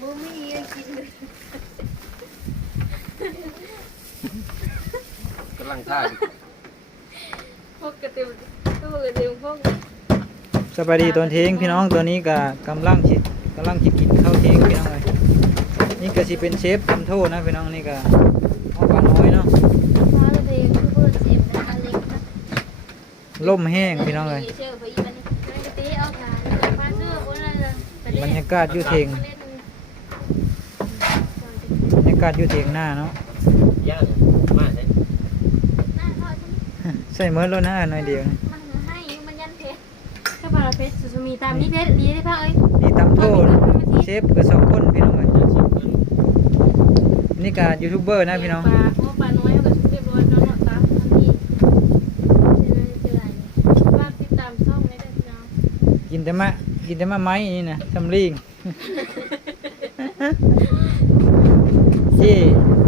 บ่มีให้กินเลยกำลังท่าพวกกระเทียมพวกกระเทียมพวกสบายดีตอนเที่ยงพี่น้องตัวนี้ก็กำลังสิกำลังสิกินข้าวเที่ยงพี่น้องเลยนี่ก็สิเป็นเชฟทำโทษนะพี่น้องนี่ก็เอาปลาน้อยเนาะฟ้ากระเทียมคือเพิ่นเสียบนะเล็กนะล่มแห้งพี่น้องเลยเชื่อไปอีกอันนี้กระเทียมเอาทานฟ้าเชื่อบ่ได้เลยบรรยากาศอยู่เทียงบรรยา กาศอยู่เทียงหน้าเนาะย่างมาใช่หน้าทอดใส่เมื่อแล้วนะหน่อยเดียวนะมันให้มันยันเพชรถ้าบาราเพชรสุมีตามนี้เพชรดีได้พ่อเอ้ยนี่ตำโทษเชฟก็สองคนพี่น้องเลยจะชิมเพิ่นนี่ก็ยูทูบเบอร์นะพี่น้องปลาเพราะปลาน้อยเอากับชุบเรียบร้อยแล้วเนาะตามทันทีเชื่อเชื่ออะไรฝากติดตามช่องนี้ด้วยพี่น้องกินแต่มะกินแต่มะไม้นี่นะทำลิง เจ๊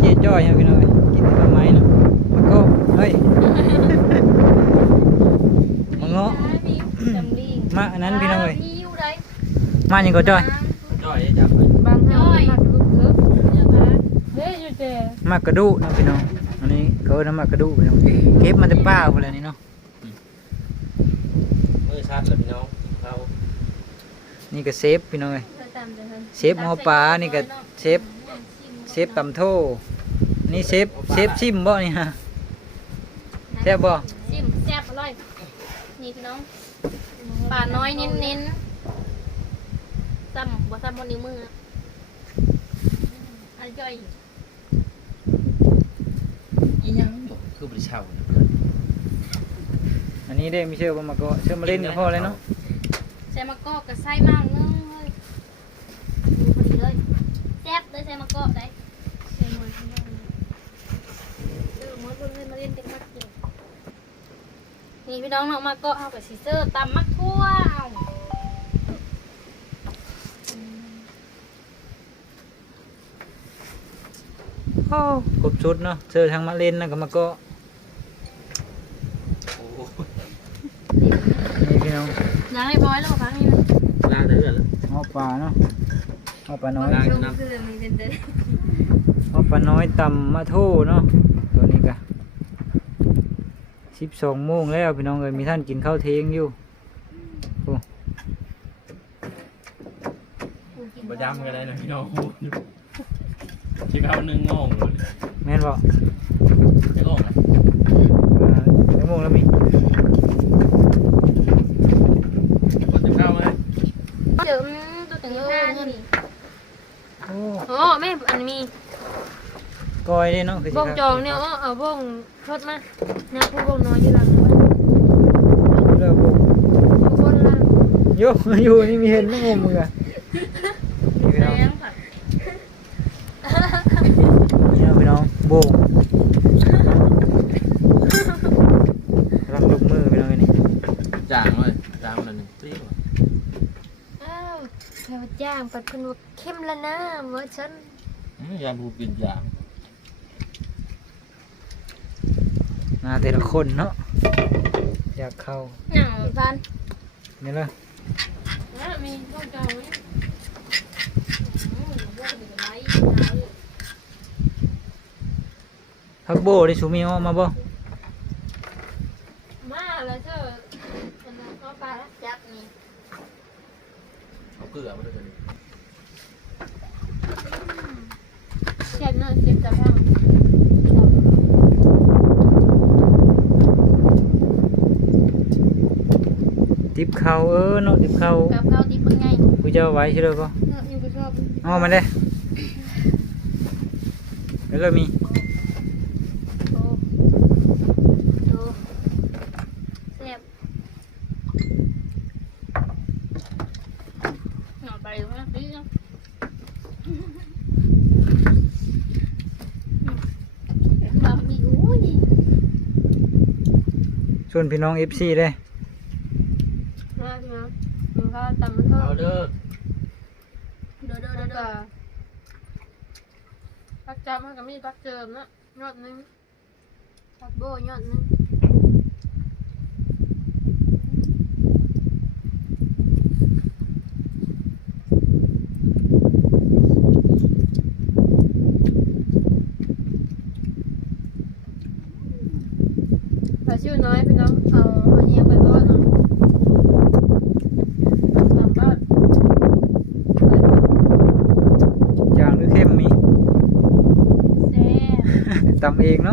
เจ๊จ้อยนะพี่น้องเอ้ยกินแต่มะไม้เนาะมันก็เฮ้ยมะเงาะจำลิงมะอันนั้นพี่น้องเอ้ยมีอยู่ไหนมายังก็จ้อยจ้อยได้จับไปบางห้อยมักลุกเลิกเชื่อมาเฮ้ยอยู่เจมากระดูนะพี่น้องอันนี้เขาเอาน้ำมากระดูพี่น้องเก็บมาแต่ป้าพอแล้วนี่เนาะมือชัดเลยพี่น้องเรานี่ก็เซฟพี่น้องเอ้ยเธอตามเธอเชฟหมอปลานี่ก็เชฟ เชฟตำโทนี่เชฟเชฟชิมบ่นี่ฮะแซ่บบ่ซิมแซ่บอร่อยนี่พี่น้องปลาน้อยเน้นๆซ้ำบ่ซ้ำบนนิ้วมืออะอันย่อยอีหยังบ่คือบริชาวนะอันนี้ได้ไม่เชื่อว่ามาก็เชื่อมาเล่นกับพ่อเลยเนาะใส่มะกอกกับไส้มากนึงเลยดูพอดีเลยแซ่บเลยใส่มะกอกได้ใส่หมดข้างนอกนี่เออหมดเพิ่นเลยมาเล่นเด็กมักกินนี่ พี่น้องเนาะมะกอกเอากับซีเซอร์ตำมักทั่วเอาโอ้ครบชุดเนาะเจอทางมาเล่นนะก็มาก็โอ้นี่พี่น้องล้างเรียบร้อยแล้วพังนี่มันล้างได้เรื่อยแล้วหอปลาเนาะหอปลาน้อยได้ชมคือมีเด่นเด่นหอปลาน้อยตำมะโทเนาะตัวนี้ก็ สิบสองโมงแล้วพี่น้องเอ้ยมีท่านกินข้าวเที่ยงอยู่โอ้ประจำกันได้เลยพี่น้องชิมเอาหนึ่งโมงเลยแม่นบอกจะโง่ไหมชั่วโมงแล้วมีคนจะเข้าไหมเดี๋ยวตัวถึงเงินโอ้โอ้แม่อันมี กอยนี่เนาะคือสิบ้องจองเนี่ยเอาเอาบ้องทดมาเนี่ยผู้บ้องน้อยอยู่หลังบ้านเลิกบุกผู้คนละโยอยู่นี่มีเห็นไม่งงมึงอะนี่พี่น้องแรงผัดนี่เนาะพี่น้องโบกกำลังลงมือพี่น้องนี่จางเลยจางมันนึ่งเปรี้ยวอ้าวแค่ว่าจ้างปัดเพิ่นว่าเข้มแล้วนะเวอร์ชันอยาบูกินจาง หน้าแต่ละคนเนาะอยากเข้าหนังฟันนี่เลยแล้วมีบ้องจองไหมอืมบ้องมีไม้พักโบได้สูมีออกมาบ่มาแล้วเจ้าเป็นน้องปลาจับนี่เอาเกลือมาด้วยกันเช็ดเนาะเช็ดจะพัง ติบ เข่าเออเนาะติบเข่ากับข้าวที่เป็นไงกูจะเอาไว้ใช่เลยก็เนาะอยู่ก็ชอบเอามาได้แล้วมีโตโตแซ่บหน่อไปอยู่นะนี่เนาะบะหมี่อุ้ย ชวนพี่น้องเอฟซีได้ กินข้าำมันเถเอาเด้อเด้อเด้อเด้อพักจำมันก็มีพักเจิมนะยอดหนึงพักโบยอดหนึงขอชื่อน้อยพี่น้องเอาอันนี้ไปบ้านหน่อยางห